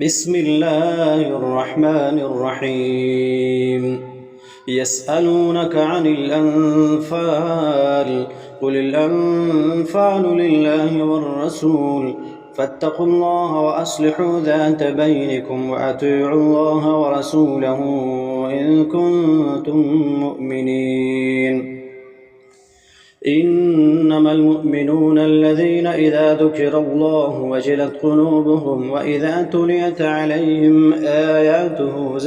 بسم الله الرحمن الرحيم يسألونك عن الأنفال قل الأنفال لله والرسول فاتقوا الله وأصلحوا ذات بينكم وأطيعوا الله ورسوله إن كنتم مؤمنين إنما المؤمنون الذين إذا ذكر الله وجلت قلوبهم وإذا تليت عليهم آياته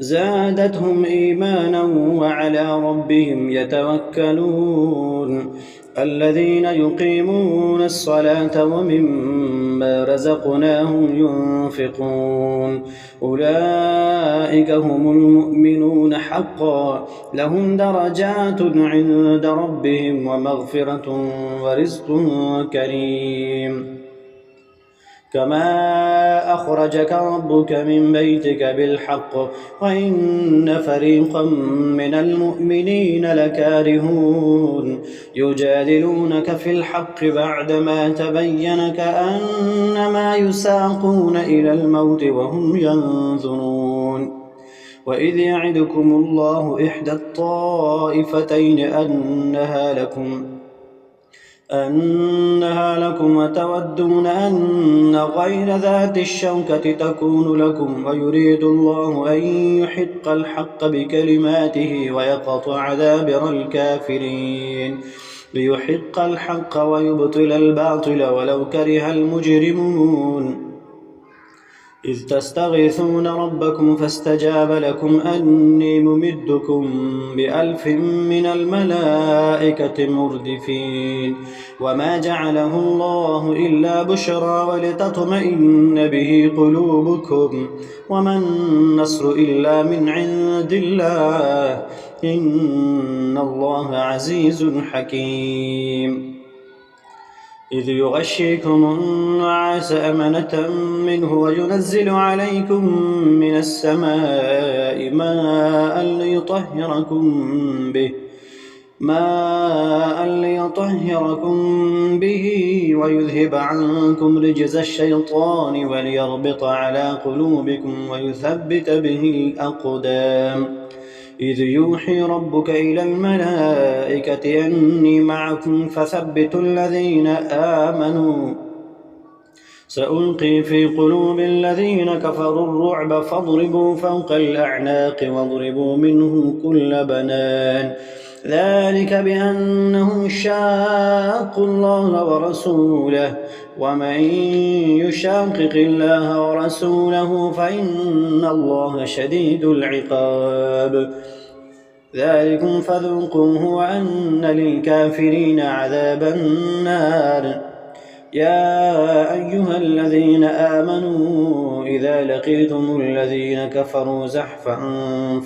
زادتهم إيمانا وعلى ربهم يتوكلون الذين يقيمون الصلاة ومما رزقناهم ينفقون أولئك هم المؤمنون حقا لهم درجات عند ربهم ومغفرة ورزق كريم كما أخرجك ربك من بيتك بالحق وإن فريقا من المؤمنين لكارهون يجادلونك في الحق بعدما تبين كأنما يساقون إلى الموت وهم ينظرون وإذ يعدكم الله إحدى الطائفتين أنها لكم وتودون أن غير ذات الشوكة تكون لكم ويريد الله أن يحق الحق بكلماته ويقطع دابر الكافرين ليحق الحق ويبطل الباطل ولو كره المجرمون إذ تستغيثون ربكم فاستجاب لكم أني ممدكم ب1000 من الملائكة مردفين وما جعله الله إلا بشرى ولتطمئن به قلوبكم وما النصر إلا من عند الله إن الله عزيز حكيم إذ يغشيكم النعاس أمنة منه وينزل عليكم من السماء ماء ليطهركم به ويذهب عنكم رجز الشيطان وليربط على قلوبكم ويثبت به الأقدام إذ يوحي ربك إلى الملائكة أني معكم فثبتوا الذين آمنوا سألقي في قلوب الذين كفروا الرعب فاضربوا فوق الأعناق واضربوا منهم كل بنان ذلك بأنهم شاقوا الله ورسوله ومن يشاقق الله ورسوله فإن الله شديد العقاب ذلكم فذوقوه وأن للكافرين عذاب النار يا أيها الذين آمنوا إذا لقيتم الذين كفروا زحفا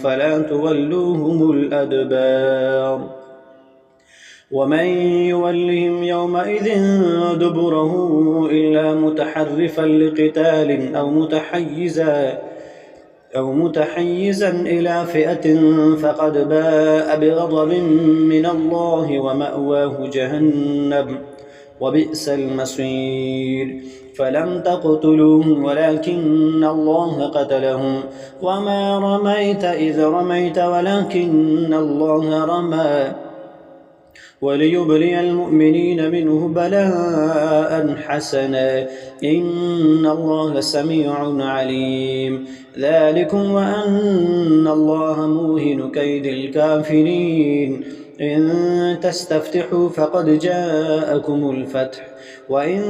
فلا تولوهم الأدبار ومن يولهم يومئذ دبره إلا متحرفا لقتال أو متحيزا إلى فئة فقد باء بغضب من الله ومأواه جهنم وبئس المصير فلم تقتلوهم ولكن الله قتلهم وما رميت إذ رميت ولكن الله رمى وليبلي المؤمنين منه بلاء حسنا إن الله سميع عليم ذلكم وأن الله موهن كيد الكافرين إن تستفتحوا فقد جاءكم الفتح وإن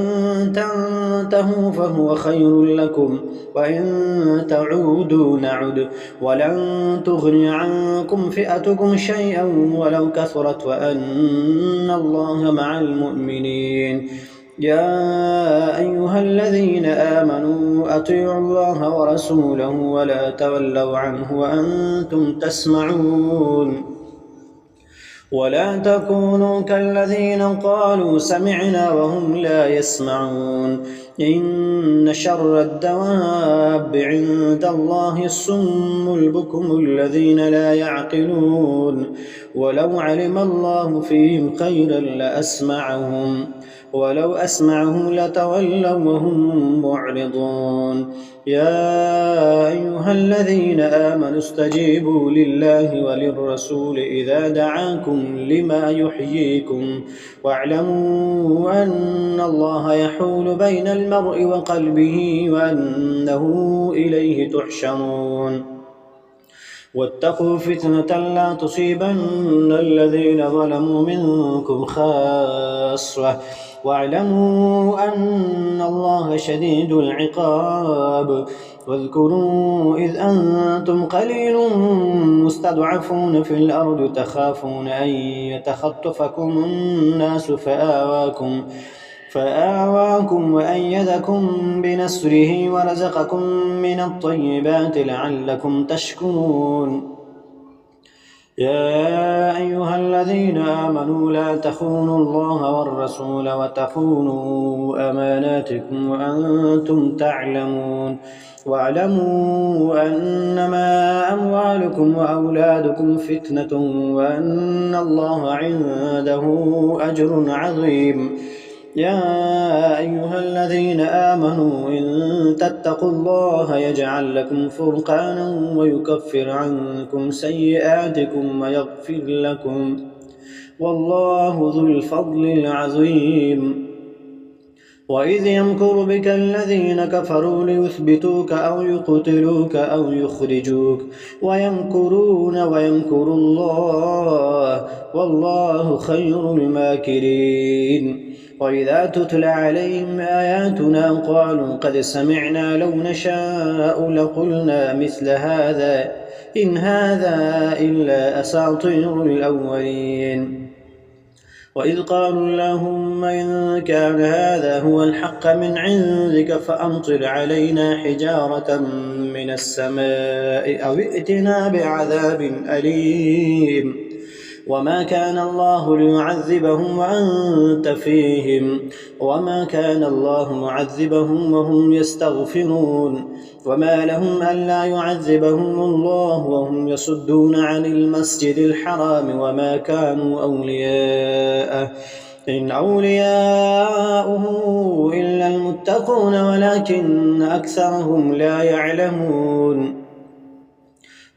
تنتهوا فهو خير لكم وإن تعودوا نعد ولن تغني عنكم فئتكم شيئا ولو كثرت وأن الله مع المؤمنين يا أيها الذين آمنوا أطيعوا الله ورسوله ولا تولوا عنه وأنتم تسمعون ولا تكونوا كالذين قالوا سمعنا وهم لا يسمعون إن شر الدواب عند الله الصم البكم الذين لا يعقلون ولو علم الله فيهم خيرا لأسمعهم ولو أسمعهم لتولوا وهم معرضون يا أيها الذين آمنوا استجيبوا لله وللرسول إذا دعاكم لما يحييكم واعلموا أن الله يحول بين المرء وقلبه وأنه إليه تحشرون واتقوا فتنة لا تصيبن الذين ظلموا منكم خاصة واعلموا أن الله شديد العقاب واذكروا إذ أنتم قليل مستضعفون في الأرض تخافون أن يتخطفكم الناس فآواكم وأيدكم بنصره ورزقكم من الطيبات لعلكم تشكرون يا أيها الذين آمنوا لا تخونوا الله والرسول وتخونوا أماناتكم وأنتم تعلمون واعلموا أنما أموالكم وأولادكم فتنة وأن الله عنده أجر عظيم يا أيها الذين آمنوا إن تتقوا الله يجعل لكم فرقانا ويكفر عنكم سيئاتكم ويغفر لكم والله ذو الفضل العظيم وإذ يمكر بك الذين كفروا ليثبتوك أو يقتلوك أو يخرجوك ويمكرون ويمكر الله والله خير الماكرين وإذا تتلى عليهم آياتنا قالوا قد سمعنا لو نشاء لقلنا مثل هذا إن هذا إلا أساطير الأولين وإذ قالوا اللهم إن كان هذا هو الحق من عندك فأمطر علينا حجارة من السماء أو ائتنا بعذاب أليم وما كان الله ليعذبهم وأنت فيهم وما كان الله معذبهم وهم يستغفرون وما لهم ألا يعذبهم الله وهم يصدون عن المسجد الحرام وما كانوا أولياءه إن أولياؤه إلا المتقون ولكن أكثرهم لا يعلمون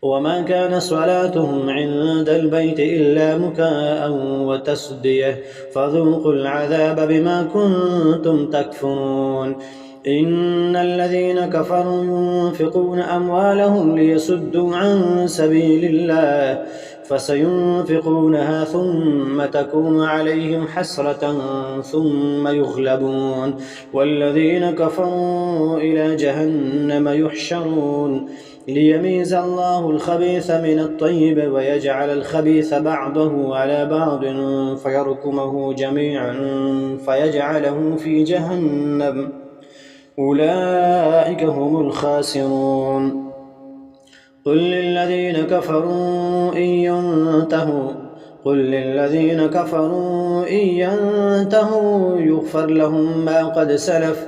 وما كان صلاتهم عند البيت إلا مكاء وتصدية فذوقوا العذاب بما كنتم تكفرون إن الذين كفروا ينفقون أموالهم ليصدوا عن سبيل الله فسينفقونها ثم تكون عليهم حسرة ثم يغلبون والذين كفروا إلى جهنم يحشرون ليميز الله الخبيث من الطيب ويجعل الخبيث بعضه على بعض فيركمه جميعا فيجعله في جهنم أولئك هم الخاسرون قل للذين كفروا إن ينتهوا يغفر لهم ما قد سلف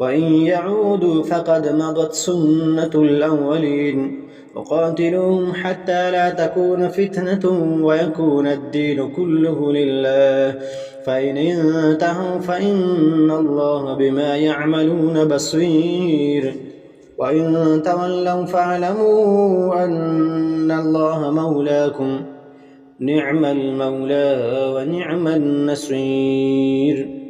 وإن يعودوا فقد مضت سنة الأولين وقاتلوهم حتى لا تكون فتنة ويكون الدين كله لله فإن انتهوا فإن الله بما يعملون بصير وإن تولوا فاعلموا أن الله مولاكم نعم المولى ونعم النصير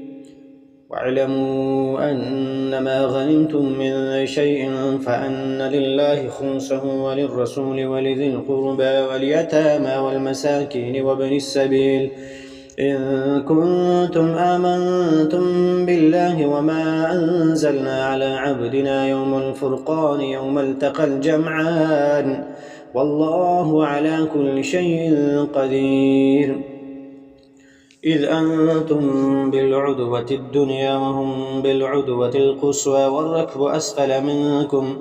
واعلموا أنما غنمتم من شيء فأن لله خمسه وللرسول ولذي القربى واليتامى والمساكين وابن السبيل إن كنتم آمنتم بالله وما أنزلنا على عبدنا يوم الفرقان يوم التقى الجمعان والله على كل شيء قدير إذ أنتم بالعدوة الدنيا وهم بالعدوة القصوى والركب أسفل منكم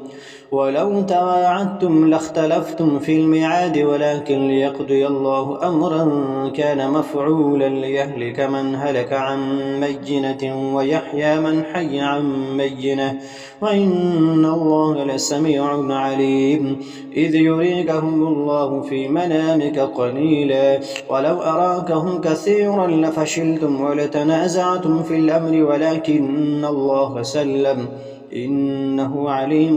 ولو تواعدتم لاختلفتم في الميعاد ولكن ليقضي الله أمرا كان مفعولا ليهلك من هلك عن بينة ويحيى من حي عن بينة وإن الله لسميع عليم إذ يريكهم الله في منامك قليلا ولو أراكهم كثيرا لفشلتم ولتنازعتم في الأمر ولكن الله سلم إنه عليم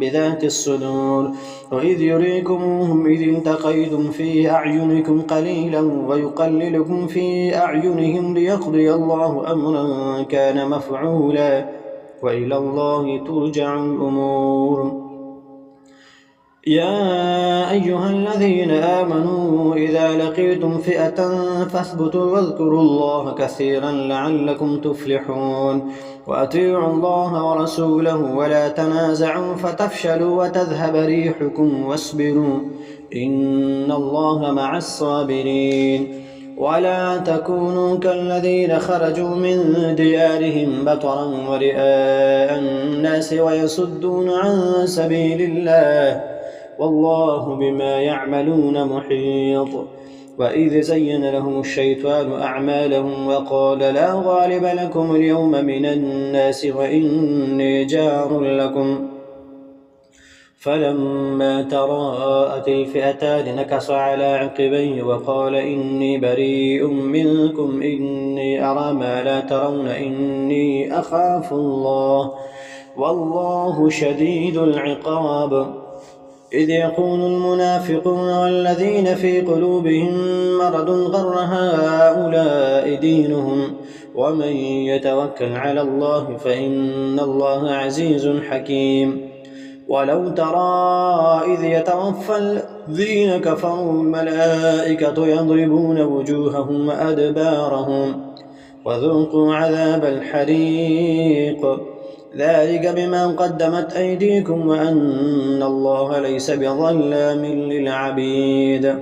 بذات الصدور. وإذ يريكموهم إذ التقيتم في أعينكم قليلا ويقللكم في أعينهم ليقضي الله أمرا كان مفعولا وإلى الله ترجع الأمور. يا أيها الذين آمنوا إذا لقيتم فئة فاثبتوا واذكروا الله كثيرا لعلكم تفلحون. وأطيعوا الله ورسوله ولا تنازعوا فتفشلوا وتذهب ريحكم واصبروا إن الله مع الصابرين. ولا تكونوا كالذين خرجوا من ديارهم بطرا ورئاء الناس ويصدون عن سبيل الله والله بما يعملون محيط. وإذ زين لهم الشيطان أعمالهم وقال لا غالب لكم اليوم من الناس وإني جار لكم فلما تراءت الفئتان نكص على عقبيه وقال إني بريء منكم إني أرى ما لا ترون إني أخاف الله والله شديد العقاب. إذ يقول المنافقون والذين في قلوبهم مرض غر هؤلاء دينهم ومن يتوكل على الله فإن الله عزيز حكيم. ولو ترى إذ يتوفى الذين كفروا الملائكة يضربون وجوههم وأدبارهم وذوقوا عذاب الحريق ذلك بما قدمت أيديكم وأن الله ليس بظلام للعبيد.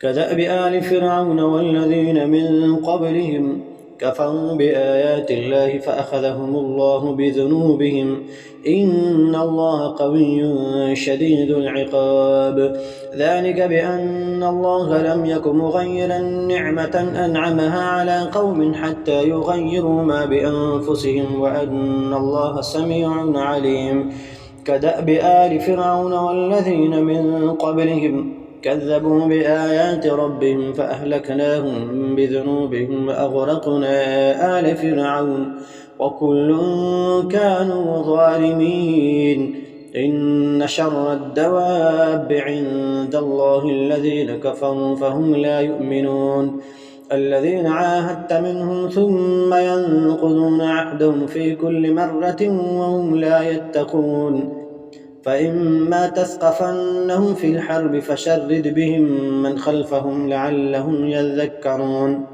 كدأب آل فرعون والذين من قبلهم كفروا بآيات الله فأخذهم الله بذنوبهم إن الله قوي شديد العقاب. ذلك بأن الله لم يك مغيرا نعمة أنعمها على قوم حتى يغيروا ما بأنفسهم وأن الله سميع عليم. كدأب آل فرعون والذين من قبلهم كذبوا بآيات ربهم فأهلكناهم بذنوبهم وأغرقنا آل فرعون وكل كانوا ظالمين. إن شر الدواب عند الله الذين كفروا فهم لا يؤمنون. الذين عاهدت منهم ثم ينقضون عهدهم في كل مرة وهم لا يتقون. فإما تثقفنهم في الحرب فشرد بهم من خلفهم لعلهم يذكرون.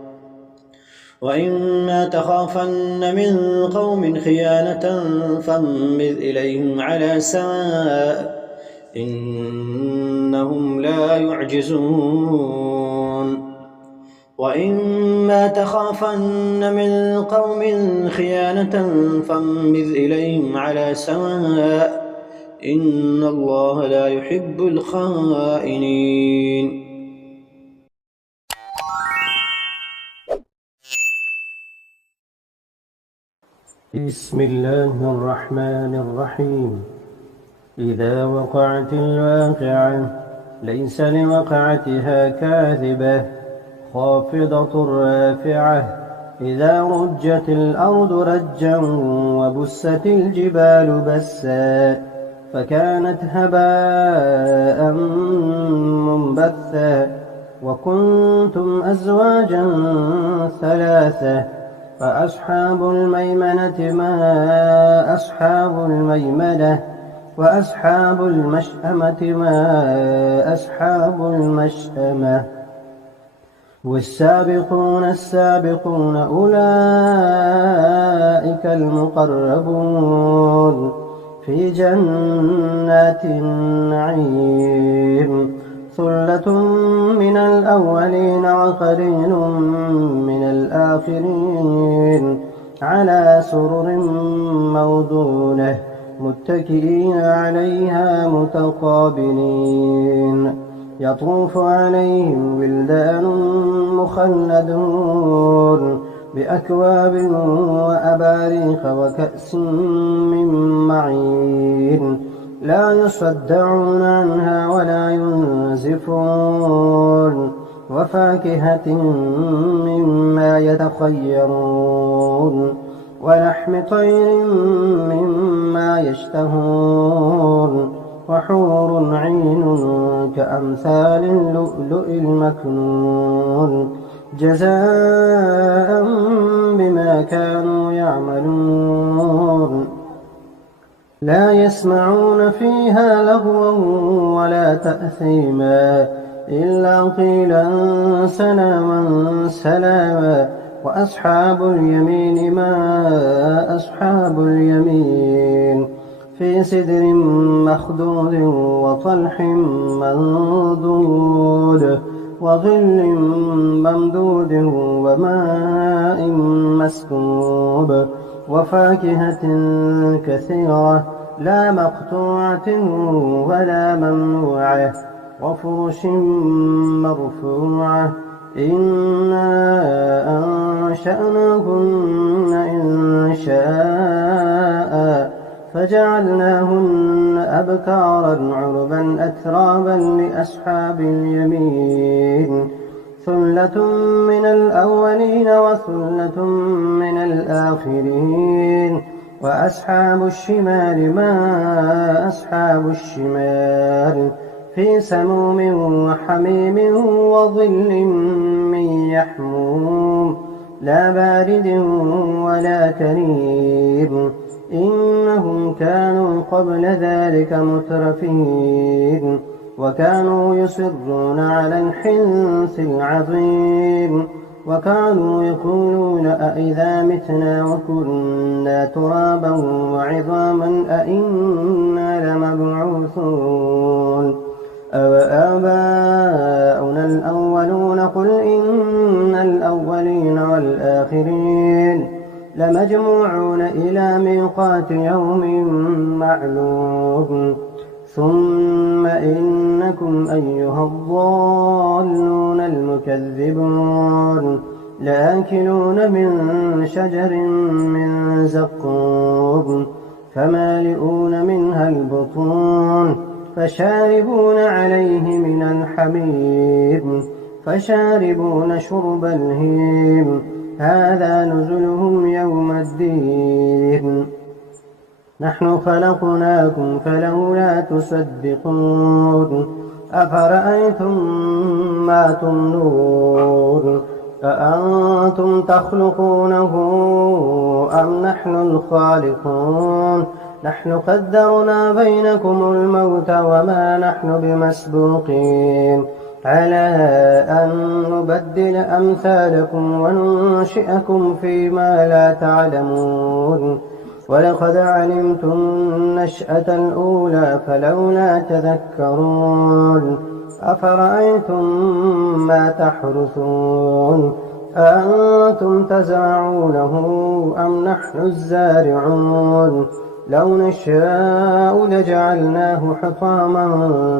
وإما تخافن من قوم خيانة فانبذ إليهم على سواء إنهم لا يعجزون. وإما تخافن من قوم خيانة فانبذ إليهم على سواء إن الله لا يحب الخائنين. بسم الله الرحمن الرحيم. إذا وقعت الواقعة ليس لوقعتها كاذبة خافضة رافعة إذا رجت الأرض رجا وبست الجبال بسا فكانت هباء منبثا وكنتم أزواجا ثلاثة فأصحاب الميمنة ما أصحاب الميمنة وأصحاب المشأمة ما أصحاب المشأمة والسابقون السابقون أولئك المقربون في جنات النعيم ثلة من الأولين وقليل من الآخرين على سرر موضونة متكئين عليها متقابلين يطوف عليهم ولدان مخلدون بأكواب وأباريق وكأس من معين لا يصدعون عنها ولا ينزفون وفاكهة مما يتخيرون ولحم طير مما يشتهون وحور عين كأمثال اللؤلؤ المكنون جزاء بما كانوا يعملون لا يسمعون فيها لغوا ولا تأثيما إلا قيلا سلاما سلاما وأصحاب اليمين ما أصحاب اليمين في سدر مخضود وطلح منضود وظل ممدود وماء مسكوب وفاكهة كثيرة لا مقطوعة ولا ممنوعة وفرش مرفوعة إنا أنشأناهن إن شاء فجعلناهن أبكارا عربا أترابا لأصحاب اليمين ثلة من الأولين وثلة من الآخرين وأصحاب الشمال ما أصحاب الشمال في سموم وحميم وظل من يحموم لا بارد ولا كريم إنهم كانوا قبل ذلك مترفين وكانوا يصرون على الحنث العظيم وكانوا يقولون أئذا متنا وكنا ترابا وعظاما أئنا لمبعوثون أوآباؤنا الأولون قل إن الأولين والآخرين لمجموعون إلى ميقات يوم معلوم ثم إنكم أيها الضالون المكذبون لآكلون من شجر من زقوم فمالئون منها البطون فشاربون عليه من الحميم فشاربون شرب الهيم هذا نزلهم يوم الدين نحن خلقناكم فلولا تصدقون أفرأيتم ما تمنون أأنتم تخلقونه أم نحن الخالقون نحن قدرنا بينكم الموت وما نحن بمسبوقين على أن نبدل أمثالكم وننشئكم فيما لا تعلمون ولقد علمتم النشأة الأولى فلولا تذكرون أفرأيتم ما تحرثون أأنتم تزرعونه أم نحن الزارعون لو نشاء لجعلناه حطاما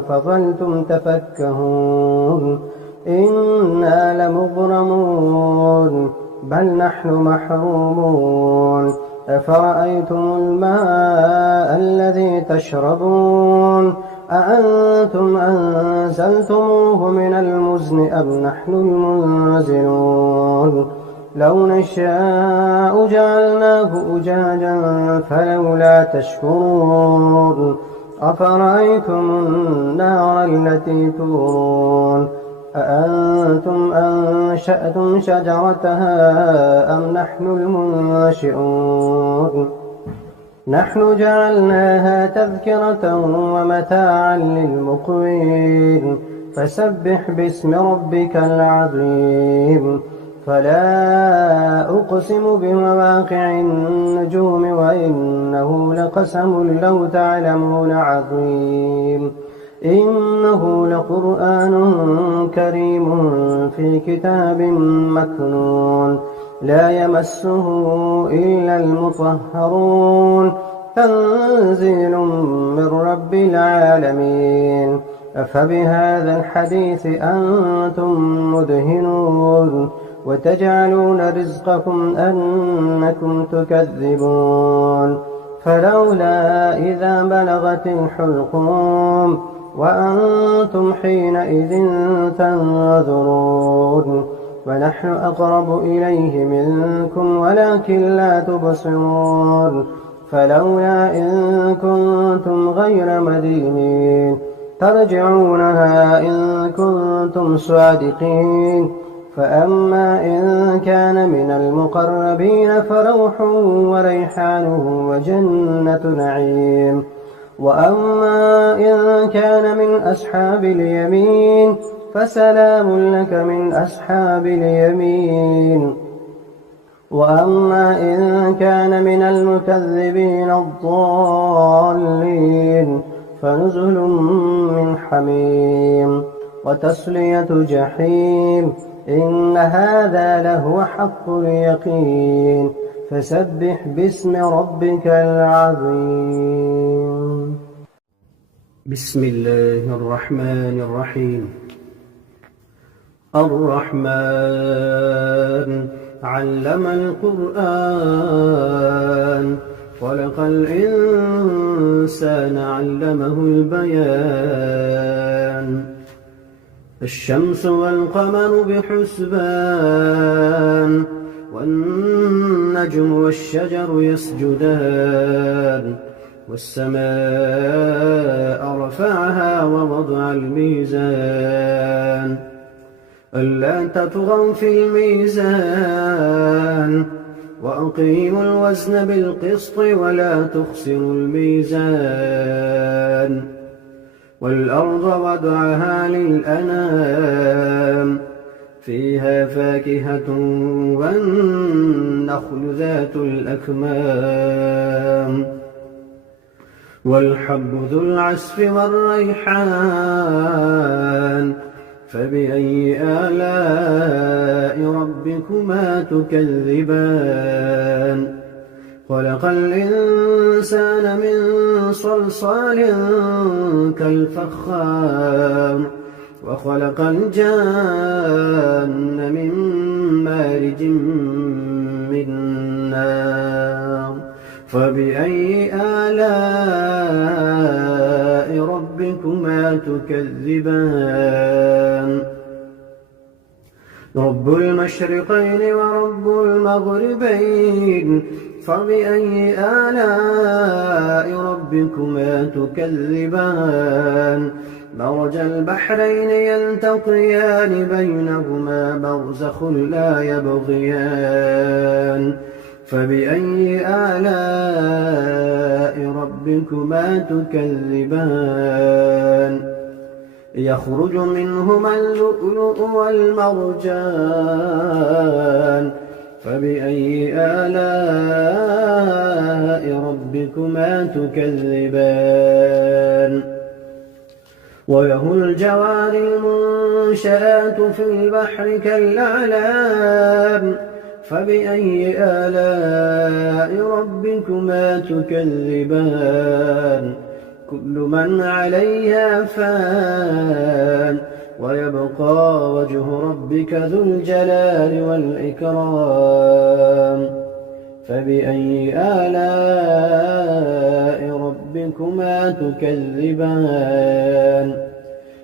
فظلتم تفكهون إنا لمغرمون بل نحن محرومون أفرأيتم الماء الذي تشربون أأنتم أنزلتموه من المزن أم نحن المنزلون لو نشاء جعلناه أجاجا فلولا تشكرون أفرأيتم النار التي تورون أأنتم أنشأتم شجرتها أم نحن المنشئون نحن جعلناها تذكرة ومتاعا للمقوين فسبح باسم ربك العظيم فلا أقسم بمواقع النجوم وإنه لقسم لو تعلمون عظيم إنه لقرآن كريم في كتاب مكنون لا يمسه إلا المطهرون تنزيل من رب العالمين أفبهذا الحديث أنتم مدهنون وتجعلون رزقكم أنكم تكذبون فلولا إذا بلغت الحلقوم وأنتم حينئذ تنظرون ونحن أقرب إليه منكم ولكن لا تبصرون فلولا إن كنتم غير مدينين ترجعونها إن كنتم صادقين فأما إن كان من المقربين فروح وريحان وجنة نعيم وأما إن كان من أصحاب اليمين فسلام لك من أصحاب اليمين وأما إن كان من المكذبين الضالين فنزل من حميم وتصلية جحيم إن هذا لهو حق اليقين فسبح باسم ربك العظيم. بسم الله الرحمن الرحيم. الرحمن علم القرآن خلق الإنسان علمه البيان الشمس والقمر بحسبان والنجم والشجر يسجدان والسماء رفعها ووضع الميزان ألا تطغوا في الميزان وأقيموا الوزن بالقسط ولا تخسروا الميزان والأرض وضعها للأنام فيها فاكهة والنخل ذات الأكمام والحب ذو العصف والريحان فبأي آلاء ربكما تكذبان خلق الإنسان من صلصال كالفخار وخلق الجان من مارج من نار فبأي آلاء ربكما تكذبان رب المشرقين ورب المغربين فبأي آلاء ربكما تكذبان مرج البحرين يلتقيان بينهما برزخ لا يبغيان فبأي آلاء ربكما تكذبان يخرج منهما اللؤلؤ والمرجان فبأي آلاء ربكما تكذبان وله الجوار المنشآت في البحر كالأعلام فبأي آلاء ربكما تكذبان كل من عليها فان ويبقى وجه ربك ذو الجلال والإكرام فبأي آلاء ربكما تكذبان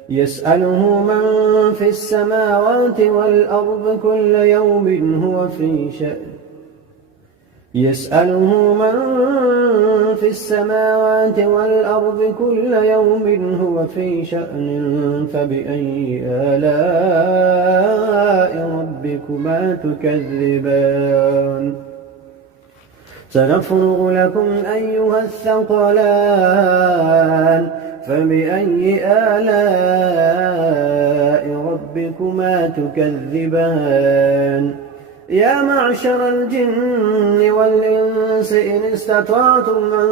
يسأله من في السماوات والأرض كل يوم هو في شأن يسأله من في السماوات والأرض كل يوم هو في شأن فبأي آلاء ربكما تكذبان سنفرغ لكم أيها الثقلان فبأي آلاء ربكما تكذبان يا معشر الجن والإنس إن استطعتم أن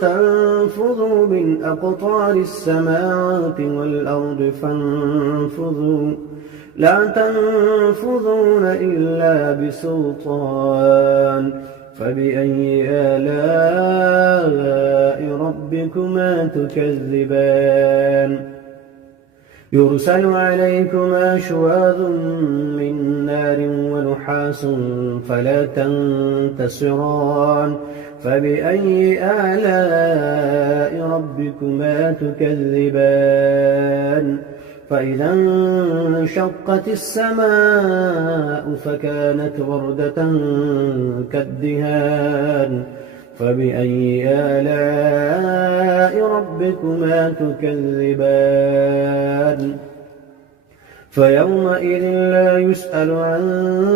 تنفذوا من أقطار السماوات والأرض فانفذوا لا تنفذون إلا بسلطان فبأي آلاء ربكما تكذبان يرسل عليكما شواظ من نار ونحاس فلا تنتصران فبأي آلاء ربكما تكذبان فإذا انشقت السماء فكانت وردة كالدهان فبأي آلاء ربكما تكذبان فيومئذ لا يسأل عن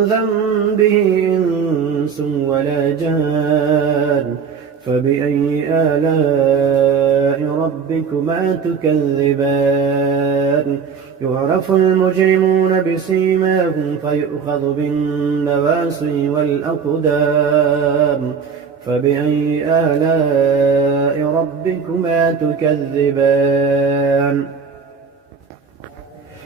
ذنبه إنس ولا جان فبأي آلاء ربكما تكذبان يعرف المجرمون بسيماهم فيؤخذ بالنواصي والأقدام فبأي آلاء ربكما تكذبان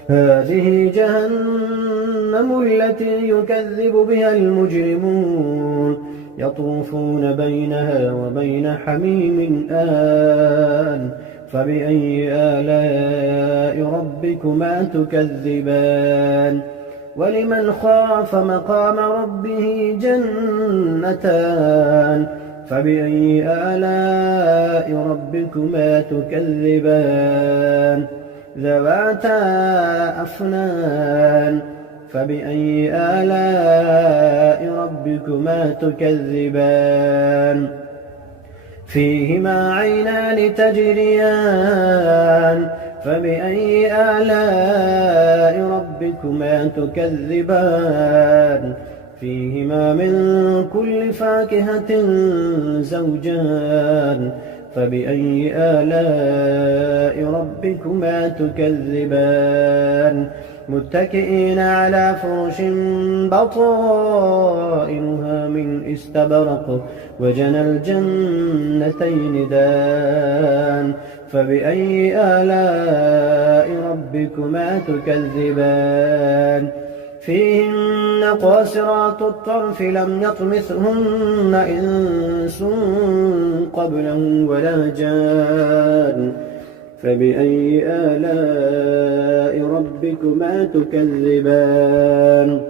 هذه جهنم التي يكذب بها المجرمون يطوفون بينها وبين حميم آن فبأي آلاء ربكما تكذبان ولمن خاف مقام ربه جنتان فبأي آلاء ربكما تكذبان ذواتا أفنان فبأي آلاء ربكما تكذبان فيهما عينان تجريان فبأي آلاء ربكما تكذبان فيهما من كل فاكهة زوجان فبأي آلاء ربكما تكذبان متكئين على فرش بطائنها من استبرق وجنى الجنتين دان فبأي آلاء ربكما تكذبان فيهن قاصرات الطرف لم يطمثهن إنس قبلهم ولا جان فبأي آلاء ربكما تكذبان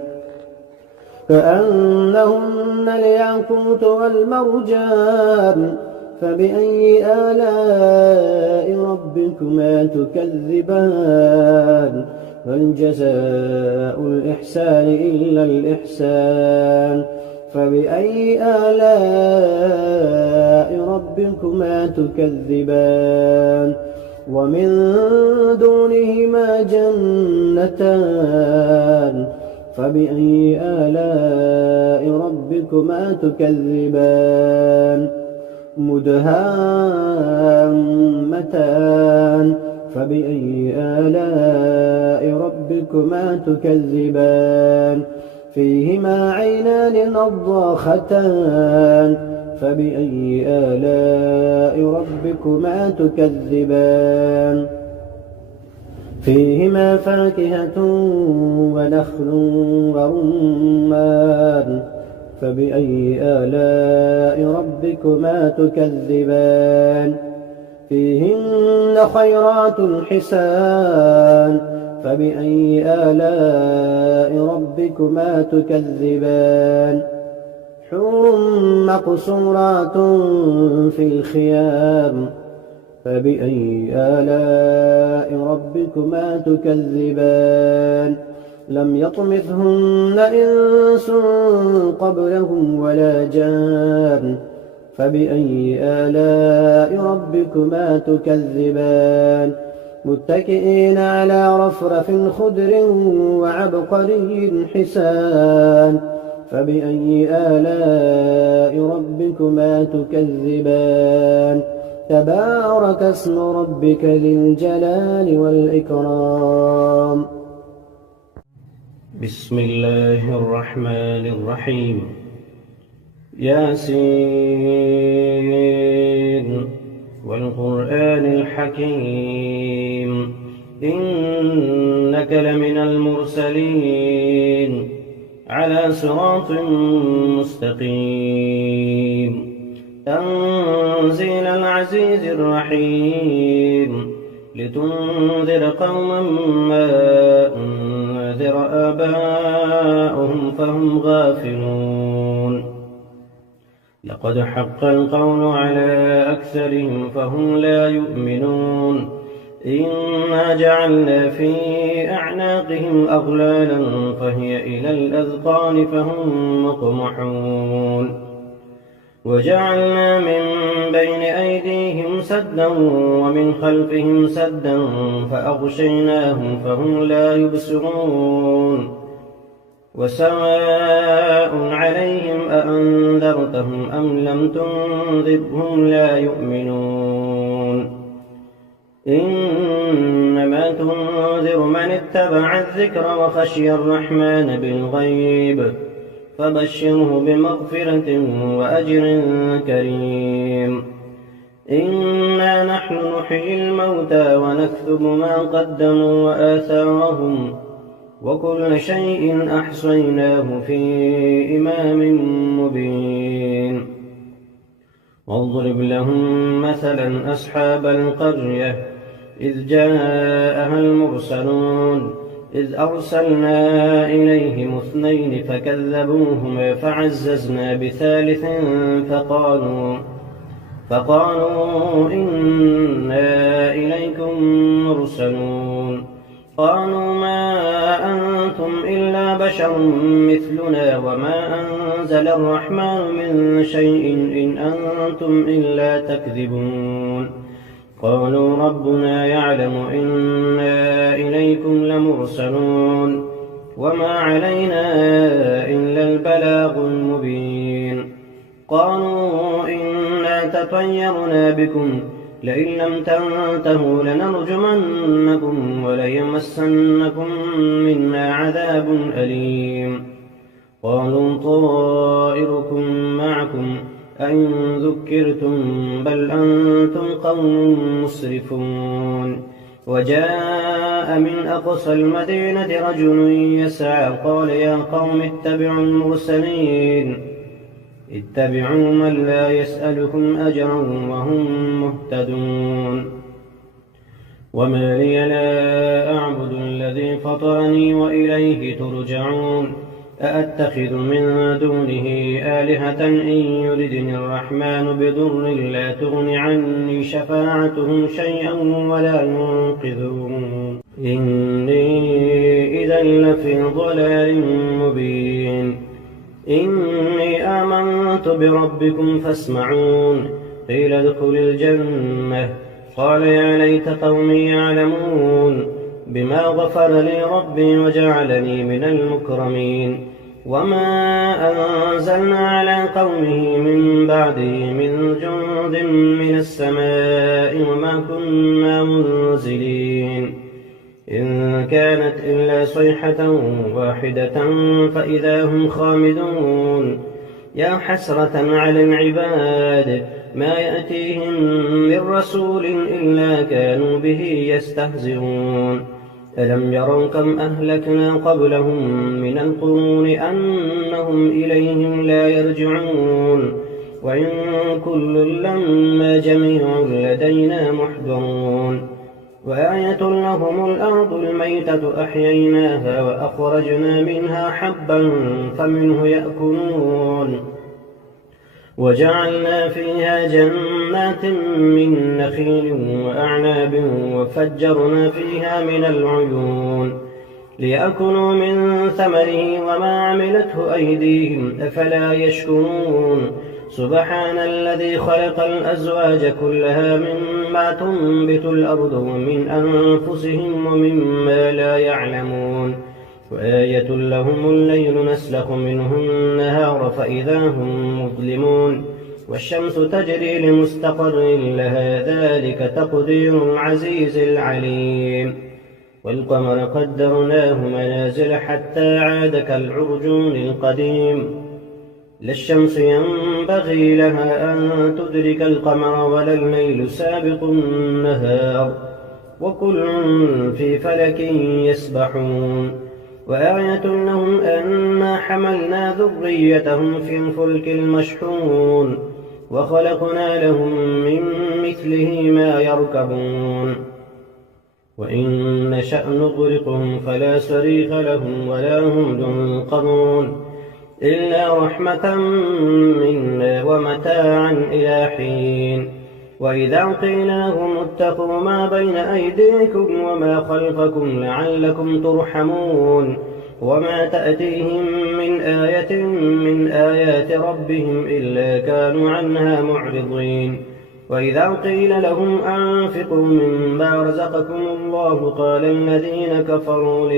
كأنهن الياقوت والمرجان فبأي آلاء ربكما تكذبان هل جزاء الإحسان إلا الإحسان فبأي آلاء ربكما تكذبان ومن دونهما جنتان فبأي آلاء ربكما تكذبان مدهامتان فبأي آلاء ربكما تكذبان فيهما عينان نضاختان فبأي آلاء ربكما تكذبان فيهما فاكهة ونخل ورمان فبأي آلاء ربكما تكذبان فيهن خيرات حسان فبأي آلاء ربكما تكذبان حور مقصورات في الخيام فبأي آلاء ربكما تكذبان لم يطمثهن إنس قبلهم ولا جان فبأي آلاء ربكما تكذبان متكئين على رفرف خضر وعبقري حسان فبأي آلاء ربكما تكذبان تبارك اسم ربك ذي الجلال والإكرام بسم الله الرحمن الرحيم ياسين والقرآن الحكيم إنك لمن المرسلين على صراط مستقيم تنزيل العزيز الرحيم لتنذر قوما ما أنذر آباؤهم فهم غافلون لقد حق القول على أكثرهم فهم لا يؤمنون إنا جعلنا في أعناقهم أغلالا فهي إلى الأذقان فهم مقمحون وجعلنا من بين أيديهم سدا ومن خلفهم سدا فأغشيناهم فهم لا يبصرون وسواء عليهم أأنذرتهم أم لم تنذرهم لا يؤمنون إنما تنذر من اتبع الذكر وخشي الرحمن بالغيب فبشره بمغفرة وأجر كريم إنا نحن نحيي الموتى ونكتب ما قدموا وآثارهم وكل شيء أحصيناه في إمام مبين واضرب لهم مثلا أصحاب القرية إذ جاءها المرسلون إذ أرسلنا إليهم 2 فكذبوهما فعززنا بثالث فقالوا إنا إليكم مرسلون قالوا ما أنتم إلا بشر مثلنا وما أنزل الرحمن من شيء إن أنتم إلا تكذبون قالوا ربنا يعلم إنا إليكم لمرسلون وما علينا إلا البلاغ المبين قالوا إنا تطيرنا بكم لئن لم تنتهوا لنرجمنكم وليمسنكم منا عذاب أليم قالوا طائركم معكم أئن ذكرتم بل أنتم قوم مسرفون وجاء من أقصى المدينة رجل يسعى قال يا قوم اتبعوا المرسلين اتبعوا من لا يسألكم أجرا وهم مهتدون وما لي لا أعبد الذي فطرني وإليه ترجعون أأتخذ من دونه آلهة إن يردني الرحمن بضر لا تغن عني شفاعتهم شيئا ولا ينقذون إني إذا لفي ضلال مبين إني آمنت بربكم فاسمعون قيل ادخل الجنة قال يا ليت قومي يعلمون بما غفر لي ربي وجعلني من المكرمين وما أنزلنا على قومه من بعده من جند من السماء وما كنا منزلين إن كانت إلا صيحة واحدة فإذا هم خامدون يا حسرة على العباد ما يأتيهم من رسول إلا كانوا به يستهزئون ألم يروا كم أهلكنا قبلهم من القرون أنهم إليهم لا يرجعون وإن كل لما جميع لدينا محضرون وآية لهم الأرض الميتة أحييناها وأخرجنا منها حبا فمنه يأكلون وجعلنا فيها جنات من نخيل وأعناب وفجرنا فيها من العيون ليأكلوا من ثمره وما عملته أيديهم أفلا يشكرون سبحان الذي خلق الأزواج كلها مما تنبت الأرض ومن أنفسهم ومما لا يعلمون وآية لهم الليل نسلخ منه النهار فإذا هم مظلمون والشمس تجري لمستقر لها ذلك تقدير العزيز العليم والقمر قدرناه منازل حتى عاد كالعرجون القديم لا الشمس ينبغي لها أن تدرك القمر ولا الليل سابق النهار وكل في فلك يسبحون وآية لهم أنا حملنا ذريتهم في الفلك المشحون وخلقنا لهم من مثله ما يركبون وإن نشأ نغرقهم فلا صريخ لهم ولا هم ينقذون إلا رحمة منا ومتاعا إلى حين. وإذا قيل لهم اتقوا ما بين أيديكم وما خلفكم لعلكم ترحمون وما تأتيهم من آية من آيات ربهم إلا كانوا عنها معرضين. وإذا قيل لهم أنفقوا مما رزقكم الله قال الذين كفروا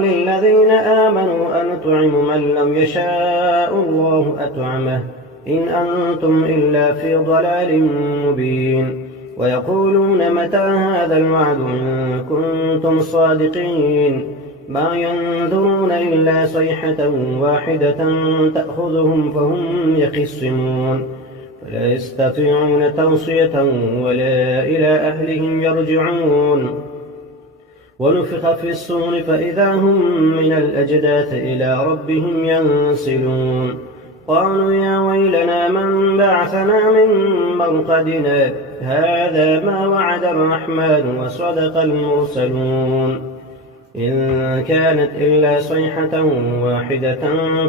للذين آمنوا أنطعم من لم يشاء الله أطعمه إن أنتم إلا في ضلال مبين. ويقولون متى هذا الوعد إن كنتم صادقين ما ينظرون إلا صيحة واحدة تأخذهم فهم يخصمون فلا يستطيعون توصية ولا إلى أهلهم يرجعون. ونفخ في الصور فإذا هم من الأجداث إلى ربهم ينسلون. قالوا يا ويلنا من بعثنا من مرقدنا هذا ما وعد الرحمن وصدق المرسلون. إن كانت إلا صيحة واحدة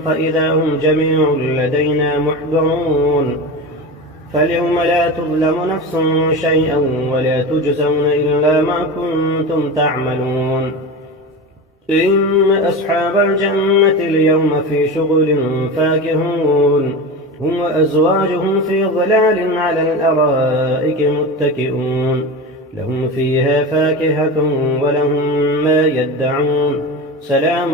فإذا هم جميع لدينا محضرون. فاليوم لا تظلم نفس شيئا ولا تجزون إلا ما كنتم تعملون. إن أصحاب الجنة اليوم في شغل فاكهون هم وأزواجهم في ظلال على الأرائك متكئون لهم فيها فاكهة ولهم ما يدعون سلام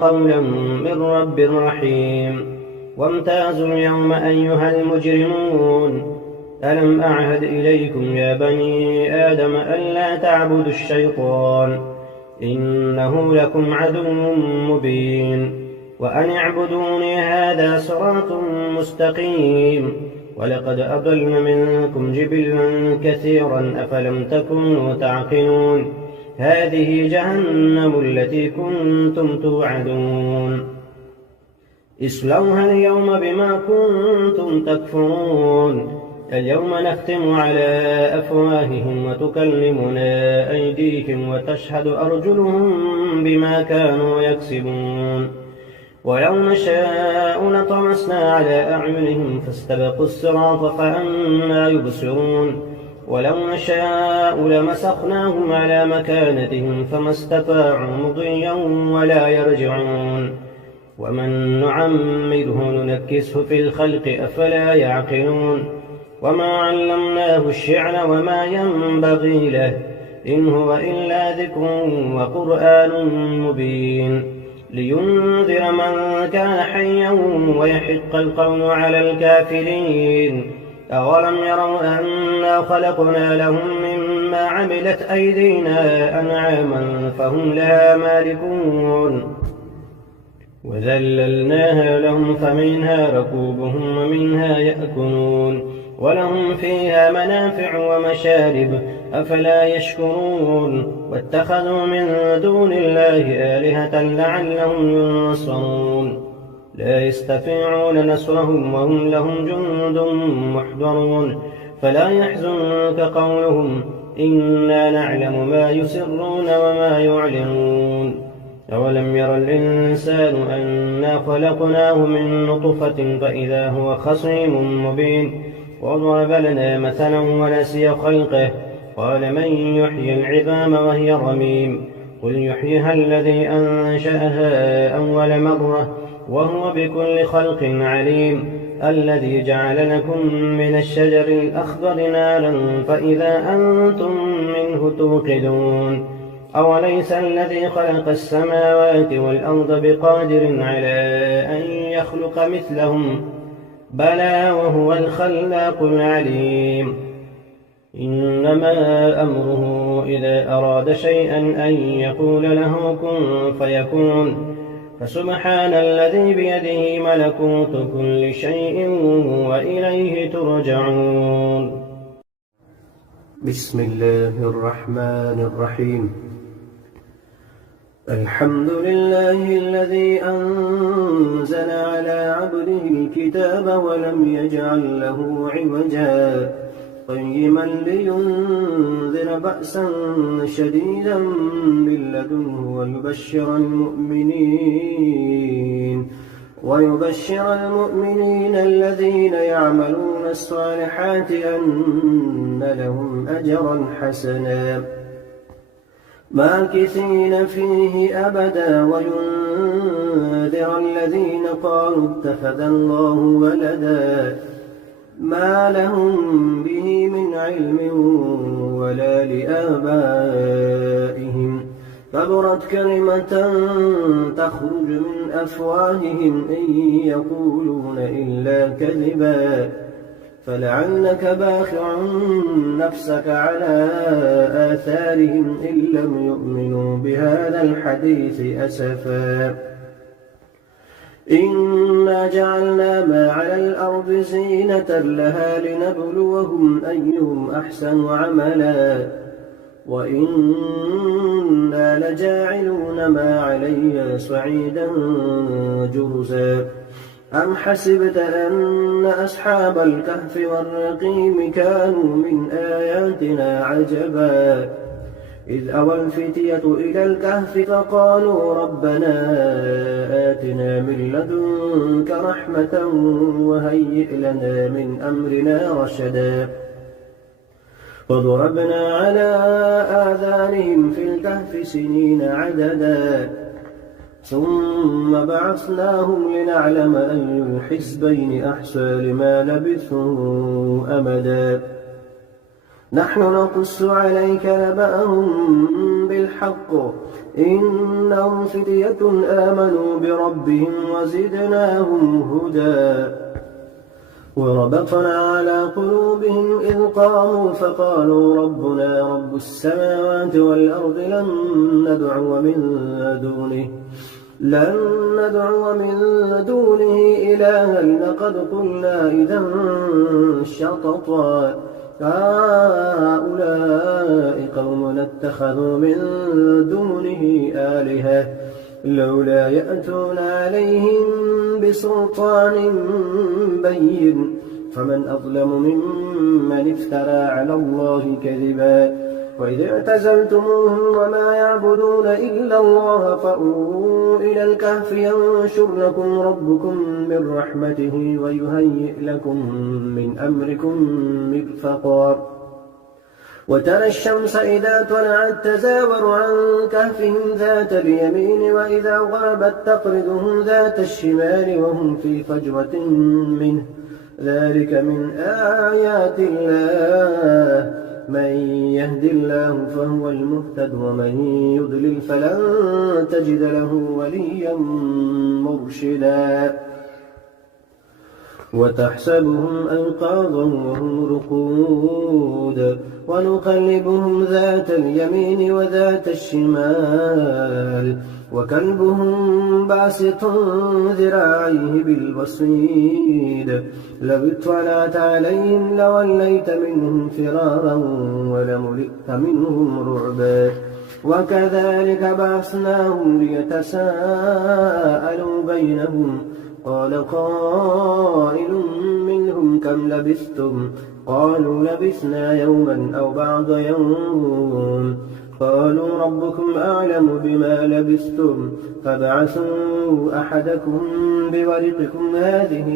قولا من رب رحيم. وامتازوا اليوم أيها المجرمون ألم أعهد إليكم يا بني آدم ألا تعبدوا الشيطان إنه لكم عدو مبين وأن اعبدوني هذا صراط مستقيم. ولقد أضل منكم جبلا كثيرا أفلم تكونوا تعقلون. هذه جهنم التي كنتم توعدون اصلوها اليوم بما كنتم تكفرون. اليوم نختم على أفواههم وتكلمنا أيديهم وتشهد أرجلهم بما كانوا يكسبون. ولو نشاء لطمسنا على أعينهم فاستبقوا الصراط فأنى يبصرون. ولو نشاء لمسخناهم على مكانتهم فما استطاعوا مضيا ولا يرجعون. ومن نعمره ننكسه في الخلق أفلا يعقلون. وما علمناه الشعر وما ينبغي له إن هو إلا ذكر وقرآن مبين لينذر من كان حيا ويحق القول على الكافرين. أولم يروا أنا خلقنا لهم مما عملت أيدينا أنعاما فهم لها مالكون وذللناها لهم فمنها ركوبهم ومنها يأكلون ولهم فيها منافع ومشارب أفلا يشكرون. واتخذوا من دون الله آلهة لعلهم ينصرون لا يستطيعون نصرهم وهم لهم جند محضرون. فلا يحزنك قولهم إنا نعلم ما يسرون وما يعلنون. أولم ير الإنسان أنا خلقناه من نطفة فإذا هو خصيم مبين. وضرب لنا مثلا ونسي خلقه قال من يحيي العظام وهي رميم قل يحييها الذي أنشأها أول مرة وهو بكل خلق عليم. الذي جعل لكم من الشجر الأخضر نارا فإذا أنتم منه توقدون. أوليس الذي خلق السماوات والأرض بقادر على أن يخلق مثلهم بلى وهو الخلاق العليم. إنما أمره إذا أراد شيئا أن يقول له كن فيكون. فسبحان الذي بيده ملكوت كل شيء وإليه ترجعون. بسم الله الرحمن الرحيم. الحمد لله الذي أنزل على عبده الكتاب ولم يجعل له عوجا قيما لينذر بأسا شديدا من لدنه ويبشر المؤمنين الذين يعملون الصالحات أن لهم أجرا حسنا ماكثين فيه أبدا وينذر الذين قالوا اتخذ الله ولدا ما لهم به من علم ولا لآبائهم كبرت كلمة تخرج من أفواههم إن يقولون إلا كذبا فلعلك باخع نفسك على آثارهم إن لم يؤمنوا بهذا الحديث أسفا إنا جعلنا ما على الأرض زينة لها لنبلوهم أيهم أحسن عملا وإنا لجاعلون ما عليها صعيدا جرزا أم حسبت أن أصحاب الكهف والرقيم كانوا من آياتنا عجبا إذ أوى الفتية إلى الكهف فقالوا ربنا آتنا من لدنك رحمة وهيئ لنا من أمرنا رشدا فضربنا على آذانهم في الكهف سنين عددا ثم بعثناهم لنعلم أي الحزبين أحصى لما لبثوا أمدا نحن نقص عليك نبأهم بالحق إنهم فتية آمنوا بربهم وزدناهم هدى وربطنا على قلوبهم إذ قاموا فقالوا ربنا رب السماوات والأرض لن ندعو من دونه إلها لقد قلنا إذا شططا هؤلاء قوم اتخذوا من دونه آلهة لولا يأتون عليهم بسلطان بين فمن أظلم ممن افترى على الله كذبا وإذ اعتزلتموهم وما يعبدون إلا الله فأووا إلى الكهف ينشر لكم ربكم من رحمته ويهيئ لكم من أمركم مرفقا وترى الشمس إذا طلعت تزاور عن كهفهم ذات اليمين وإذا غربت تقرضهم ذات الشمال وهم في فجوة منه ذلك من آيات الله من يهد الله فهو المهتد ومن يضلل فلن تجد له وليا مرشدا وتحسبهم أيقاظا وهم رقود ونقلبهم ذات اليمين وذات الشمال وكلبهم باسط ذراعيه بالوصيد لو اطلعت عليهم لوليت منهم فرارا ولملئت منهم رعبا وكذلك بعثناهم ليتساءلوا بينهم قال قائل منهم كم لبثتم قالوا لبثنا يوما أو بعض يوم قالوا ربكم أعلم بما لبثتم فابعثوا أحدكم بورقكم هذه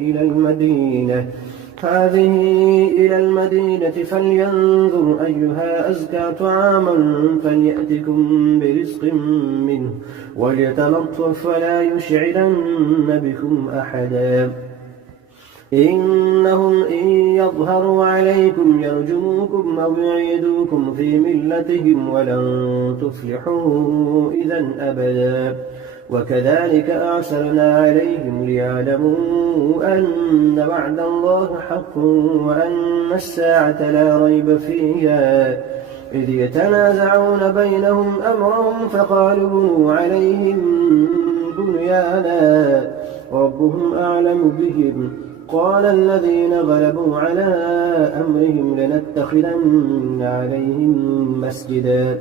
إلى المدينة فلينظر أيها أزكى طعاما فليأتكم برزق منه وليتلطف ولا يشعرن بكم أحدا إنهم إن يظهروا عليكم يرجموكم أو يعيدوكم في ملتهم ولن تفلحوا إذا أبدا وكذلك أعثرنا عليهم ليعلموا أن وعد الله حق وأن الساعة لا ريب فيها إذ يتنازعون بينهم أمرهم فقالوا بنوا عليهم بنيانا ربهم أعلم بهم قال الذين غلبوا على أمرهم لنتخذن عليهم مسجدا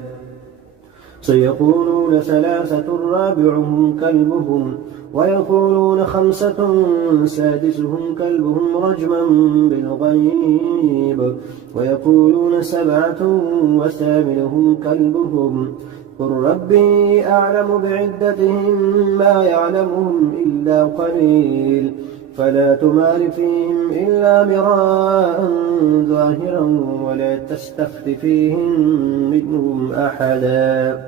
سيقولون ثلاثة رابعهم كلبهم ويقولون خمسة سادسهم كلبهم رجما بالغيب ويقولون سبعة وثامنهم كلبهم قل ربي أعلم بعدتهم ما يعلمهم إلا قليل فلا تمار فيهم إلا مراء ظاهرا ولا تستفت فيهم منهم أحدا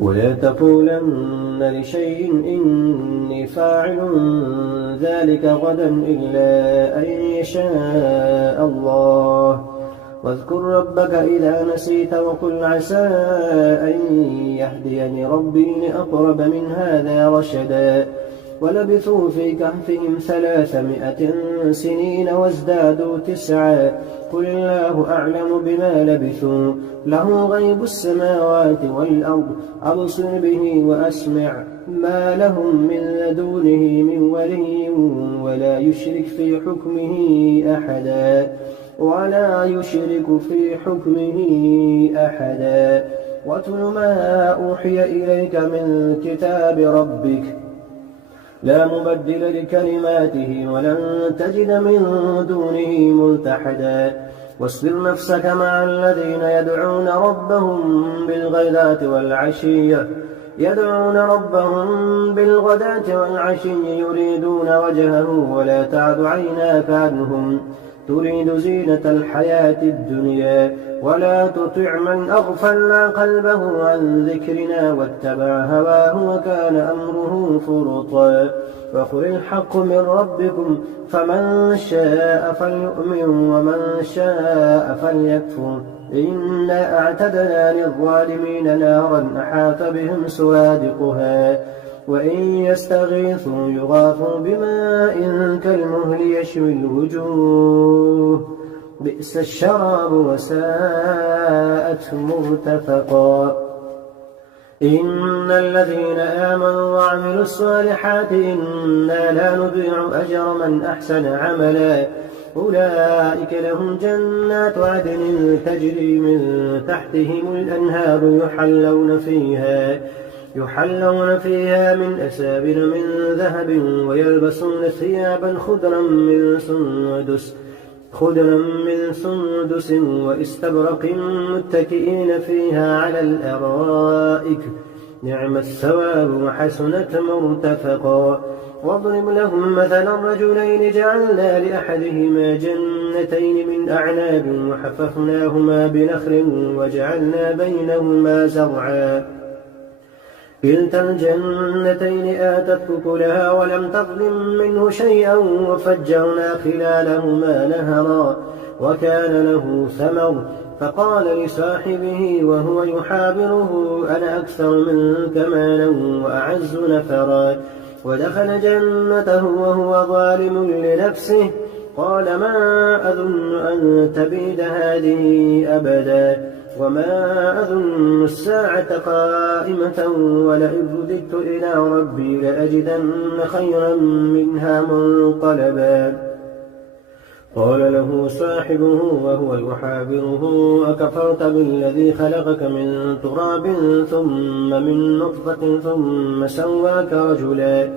ولا تقولن لشيء إني فاعل ذلك غدا إلا أن يشاء الله واذكر ربك إذا نسيت وقل عسى أن يهديني ربي لأقرب من هذا رشدا ولبثوا في كهفهم 300 سنين وازدادوا 9 قل الله أعلم بما لبثوا له غيب السماوات والأرض أبصر به وأسمع ما لهم من دونه من ولي ولا يشرك في حكمه أحدا واتل ما أوحي إليك من كتاب ربك لا مبدل لكلماته ولن تجد من دونه ملتحدا واصبر نفسك مع الذين يدعون ربهم بالغداة والعشي يريدون وجهه ولا تعد عيناك عنهم تريد زينة الحياة الدنيا ولا تطع من أغفلنا قلبه عن ذكرنا واتبع هواه وكان أمره فرطا وقل الحق من ربكم فمن شاء فليؤمن ومن شاء فليكفر إنا أعتدنا للظالمين نارا أحاط بهم سرادقها وإن يستغيثوا يغاثوا بماء كالمهل يشوي الوجوه بئس الشراب وساءت مرتفقا إن الذين آمنوا وعملوا الصالحات إنا لا نضيع أجر من أحسن عملا أولئك لهم جنات عدن تجري من تحتهم الأنهار يحلون فيها من أسابر من ذهب ويلبسون ثيابا خضرا من سندس واستبرق متكئين فيها على الأرائك نعم الثواب وحسنت مرتفقا واضرب لهم مثلا رجلين جعلنا لأحدهما جنتين من أعناب وحففناهما بنخل وجعلنا بينهما زرعا كلتا الجنتين آتت أكلها ولم تظلم منه شيئا وفجرنا خلالهما نهرا وكان له ثمر فقال لصاحبه وهو يحاوره أنا أكثر منك مالا وأعز نفرا ودخل جنته وهو ظالم لنفسه قال ما أظن أن تبيد هذه أبدا وما أظن الساعة قائمة ولئن رددت إلى ربي لأجدن خيرا منها منقلبا قال له صاحبه وهو يحاوره أكفرت بالذي خلقك من تراب ثم من نطفة ثم سواك رجلا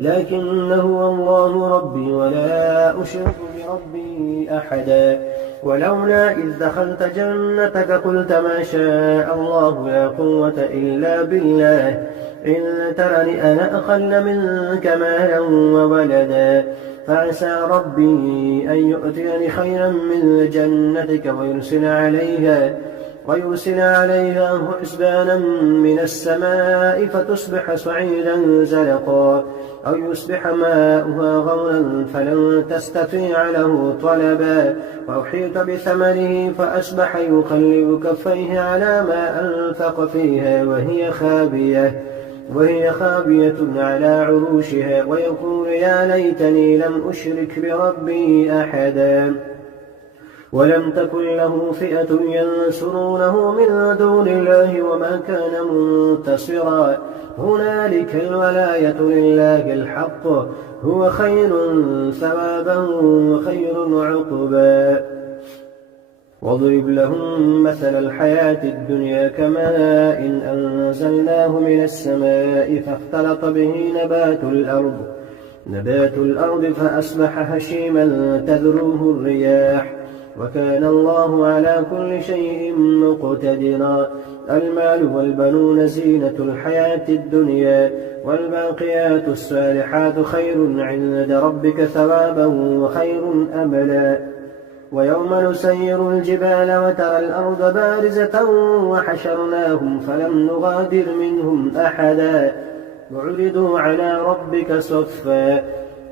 لكن هو الله ربي ولا أشرك بربي أحدا ولولا إذ دخلت جنتك قلت ما شاء الله لا قوة إلا بالله إن ترني أنا أقل منك مالا وولدا فعسى ربي أن يؤتيني خيرا من جنتك ويرسل عليها حسبانا من السماء فتصبح صعيدا زلقا أو يصبح ماؤها غورا فلن تستطيع له طلبا وأحيط بثمره فأصبح يقلب كفيه على ما أنفق فيها وهي خابية على عروشها ويقول يا ليتني لم أشرك بربي أحدا ولم تكن له فئة ينصرونه من دون الله وما كان منتصرا هنالك الولاية لله الحق هو خير ثوابا وخير عقبا واضرب لهم مثل الحياة الدنيا كماء إن أنزلناه من السماء فاختلط به نبات الأرض فأصبح هشيما تذروه الرياح وكان الله على كل شيء مقتدرا. المال والبنون زينة الحياة الدنيا والباقيات الصالحات خير عند ربك ثوابا وخير أملا. ويوم نسير الجبال وترى الأرض بارزة وحشرناهم فلم نغادر منهم أحدا وعرضوا على ربك صفا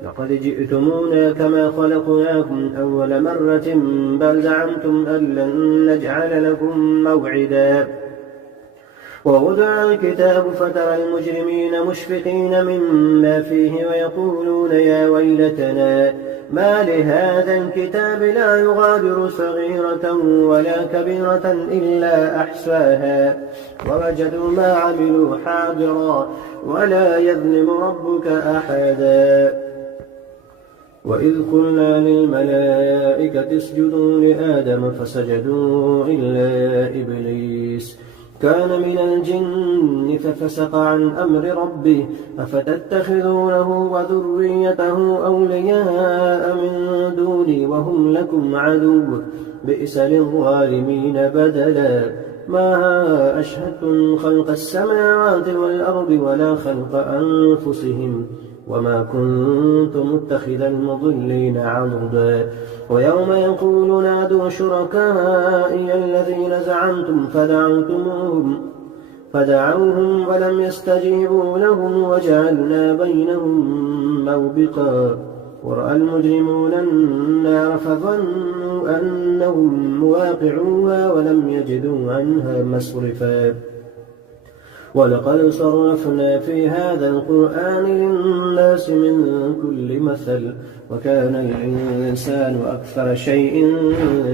لقد جئتمونا كما خلقناكم أول مرة بل زعمتم أن لن نجعل لكم موعدا. ووضع الكتاب فترى المجرمين مشفقين مما فيه ويقولون يا ويلتنا ما لهذا الكتاب لا يغادر صغيرة ولا كبيرة إلا أحصاها ووجدوا ما عملوا حاضرا ولا يظلم ربك أحدا. وإذ قلنا للملائكة اسجدوا لآدم فسجدوا إلا إبليس كان من الجن ففسق عن أمر ربه أفتتخذونه وذريته أولياء من دوني وهم لكم عدو بئس للظالمين بدلا. ما أشهدتم خلق السماوات والأرض ولا خلق أنفسهم وما كنت متخذ المضلين عضدا. ويوم يقول نادوا شركائي الذين زعمتم فدعوهم ولم يستجيبوا لهم وجعلنا بينهم موبقا. ورأى المجرمون النار فظنوا أنهم مواقعوها ولم يجدوا عنها مصرفا. ولقد صرفنا في هذا القرآن للناس من كل مثل وكان الإنسان أكثر شيء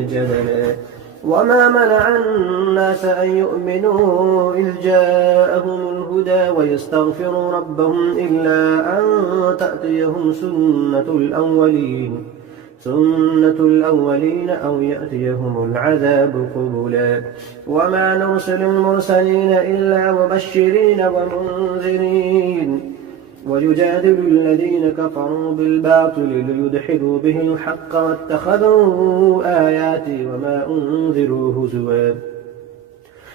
جدلا. وما منع الناس أن يؤمنوا إذ جاءهم الهدى ويستغفروا ربهم إلا أن تأتيهم سنة الأولين أو يأتيهم العذاب قبلا. وما نرسل المرسلين إلا مبشرين ومنذرين ويجادل الذين كفروا بالباطل ليدحضوا به الحق واتخذوا آياتي وما أنذروا هزوا.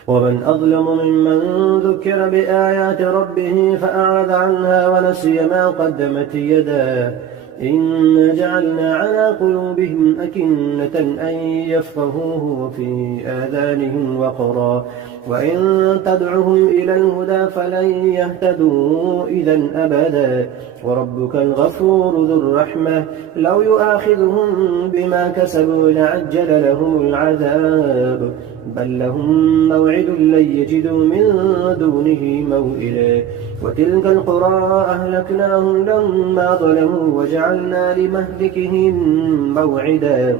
ومن أظلم ممن ذكر بآيات ربه فأعرض عنها ونسي ما قدمت يداه إنا جعلنا على قلوبهم أكنة أن يفقهوه وفي آذانهم وقرا وإن تدعهم إلى الهدى فلن يهتدوا إذا أبدا. وربك الغفور ذو الرحمة لو يؤاخذهم بما كسبوا لعجل لهم العذاب بل لهم موعد لن يجدوا من دونه موئلا. وتلك القرى أهلكناهم لما ظلموا وجعلنا لمهلكهم موعدا.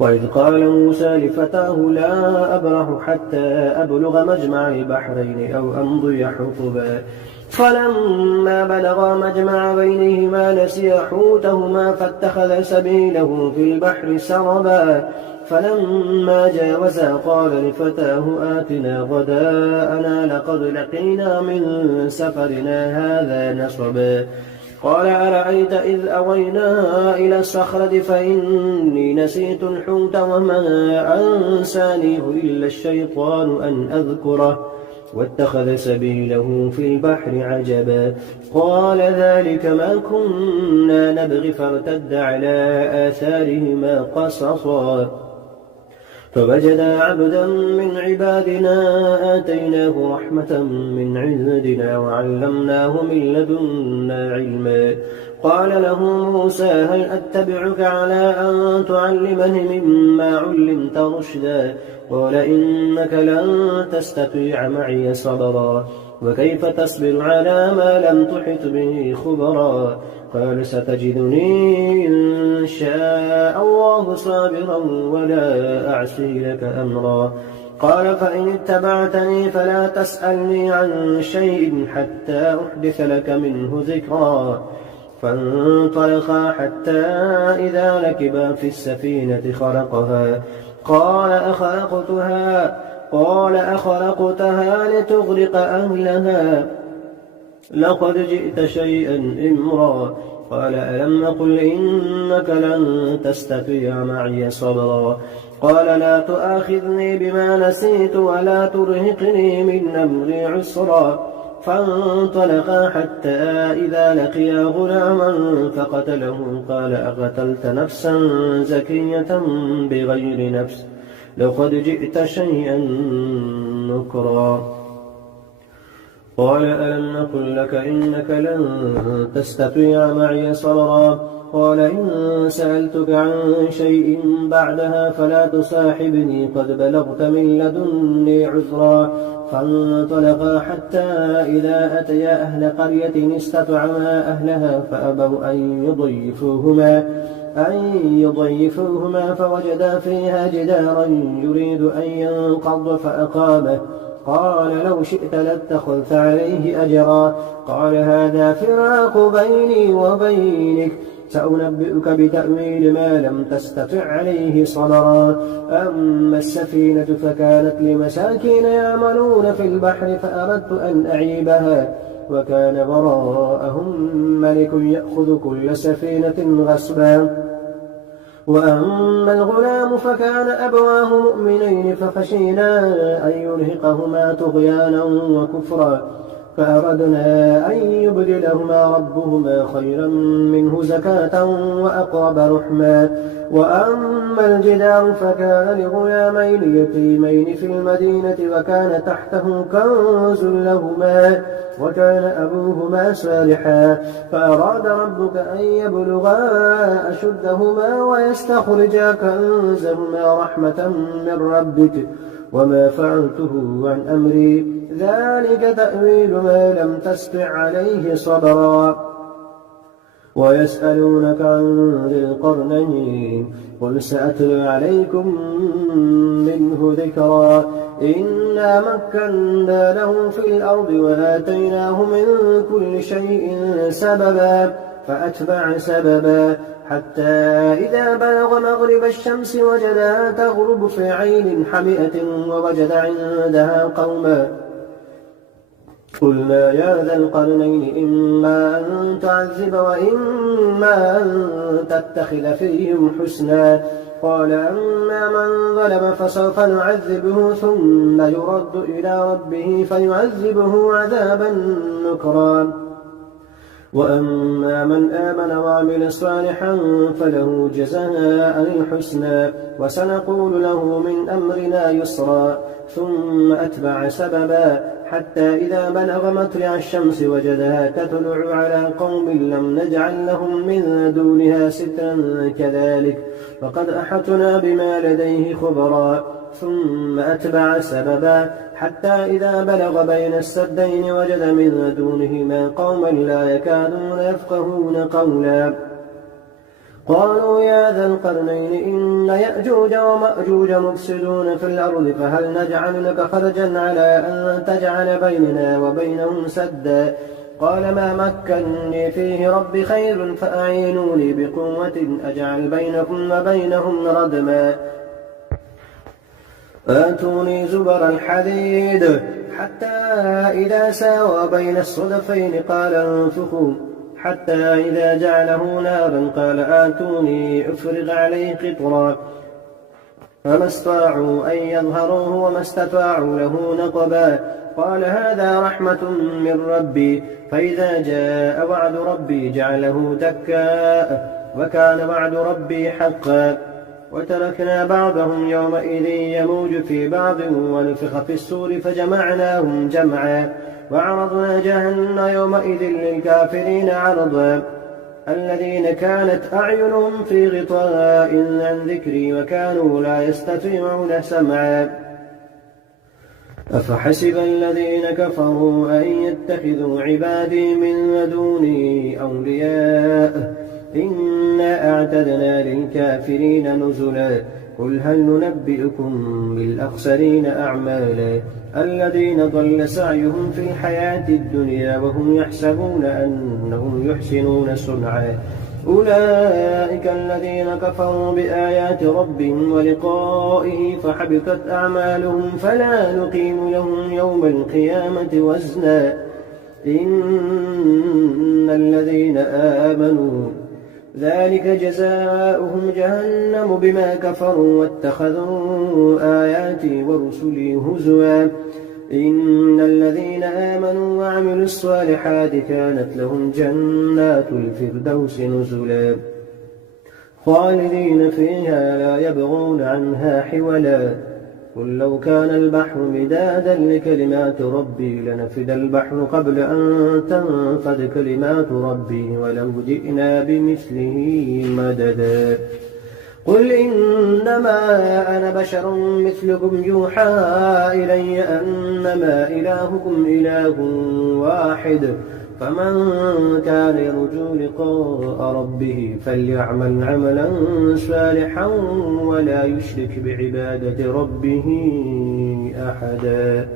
وإذ قال موسى لفتاه لا أبرح حتى أبلغ مجمع البحرين أو أمضي حقبا فلما بلغا مجمع بينهما نسيا حوتهما فاتخذ سبيله في البحر سربا فلما جاوزا قال لفتاه آتنا غداءنا لقد لقينا من سفرنا هذا نصبا. قال أرأيت إذ أوينا إلى الصخرة فإني نسيت الحوت وما أنسانيه إلا الشيطان أن أذكره واتخذ سبيله في البحر عجبا. قال ذلك ما كنا نبغي فارتد على آثارهما قصصا فوجدا عبدا من عبادنا آتيناه رحمة من عندنا وعلمناه من لدنا علما. قال له موسى هل أتبعك على أن تعلمني مما علمت رشدا قال إنك لن تستطيع معي صبرا وكيف تصبر على ما لم تحط به خبرا قال ستجدني إن شاء الله صابرا ولا أعصي لك أمرا. قال فإن اتبعتني فلا تسألني عن شيء حتى أحدث لك منه ذكرا. فانطلقا حتى إذا ركبا في السفينة خرقها قال أخلقتها لتغرق أهلها لقد جئت شيئا إمرا. قال ألم أقل إنك لن تستطيع معي صبرا. قال لا تؤاخذني بما نسيت ولا ترهقني من أمري عسرا. فانطلقا حتى إذا لقيا غلاما فقتله. قال أقتلت نفسا زكية بغير نفس لقد جئت شيئا نكرا. قال ألم نقل لك إنك لن تستطيع معي صبرا. قال إن سألتك عن شيء بعدها فلا تصاحبني قد بلغت من لدني عذرا. فانطلقا حتى إذا أتيا أهل قرية استطعما أهلها فأبوا أن يضيفوهما فوجدا فيها جدارا يريد أن ينقض فأقامه. قال لو شئت لاتخذت عليه أجرا. قال هذا فراق بيني وبينك سأنبئك بتأويل ما لم تستطع عليه صبرا. أما السفينة فكانت لمساكين يعملون في البحر فأردت أن أعيبها وكان وراءهم ملك يأخذ كل سفينة غصبا. وأما الغلام فكان أبواه مؤمنين فخشينا أن يرهقهما طغيانا وكفرا فأردنا أن يبدلهما ربهما خيرا منه زكاة وأقرب رحما. وأما الجدار فكان لغلامين يتيمين في المدينة وكان تحته كنز لهما وكان أبوهما صالحا فأراد ربك أن يبلغا أشدهما ويستخرجا كنزهما رحمة من ربك وما فعلته عن أمري ذلك تأويل ما لم تستطع عليه صبرا. ويسألونك عن ذي القرنين قل سأتلو عليكم منه ذكرا. إنا مكنا له في الأرض وآتيناه من كل شيء سببا فأتبع سببا حتى إذا بلغ مغرب الشمس وجدها تغرب في عين حمئة ووجد عندها قوما. قلنا يا ذا القرنين إما أن تعذب وإما أن تتخذ فيهم حسنا. قال أما من ظلم فسوف نعذبه ثم يرد إلى ربه فيعذبه عذابا نكرا. وأما من آمن وعمل صالحا فله جزاء الحسنى وسنقول له من أمرنا يسرا. ثم أتبع سببا حتى إذا بلغ مطلع الشمس وجدها تطلع على قوم لم نجعل لهم من دونها سترا كذلك فقد أحطنا بما لديه خبرا. ثم أتبع سببا حتى إذا بلغ بين السدين وجد من دونهما قوما لا يكادون يفقهون قولا. قالوا يا ذا القرنين إن يأجوج ومأجوج مفسدون في الأرض فهل نجعل لك خرجا على أن تجعل بيننا وبينهم سدا. قال ما مكنني فيه ربي خير فأعينوني بقوة أجعل بينكم وبينهم ردما. آتوني زبر الحديد حتى إذا ساوى بين الصدفين قال انفخوا حتى إذا جعله نارا قال آتوني أفرغ عليه قطرا. فما استطاعوا أن يظهروه وما استطاعوا له نقبا. قال هذا رحمة من ربي فإذا جاء وعد ربي جعله دكا وكان وعد ربي حقا. وتركنا بعضهم يومئذ يموج في بعض ونفخ في السور فجمعناهم جمعا وعرضنا جهنم يومئذ للكافرين عرضا. الذين كانت أعينهم في غطاء عن ذكري وكانوا لا يستطيعون سمعا. أفحسب الذين كفروا أن يتخذوا عبادي من دوني أولياء إنا أعتدنا للكافرين نزلا. قل هل ننبئكم بالأخسرين أعمالا الذين ضل سعيهم في الحياة الدنيا وهم يحسبون أنهم يحسنون صنعا أولئك الذين كفروا بآيات ربهم ولقائه فحبطت أعمالهم فلا نقيم لهم يوم القيامة وزنا إن الذين آمنوا ذلك جزاؤهم جهنم بما كفروا واتخذوا آياتي ورسلي هزوا إن الذين آمنوا وعملوا الصالحات كانت لهم جنات الفردوس نزلا خالدين فيها لا يبغون عنها حولا قل لو كان البحر مدادا لكلمات ربي لنفد البحر قبل أن تنفد كلمات ربي ولو جئنا بمثله مددا قل إنما أنا بشر مثلكم يوحى إلي أنما إلهكم إله واحد فمن كان يرجو لقاء ربه فليعمل عملا صالحا ولا يشرك بعبادة ربه أحدا.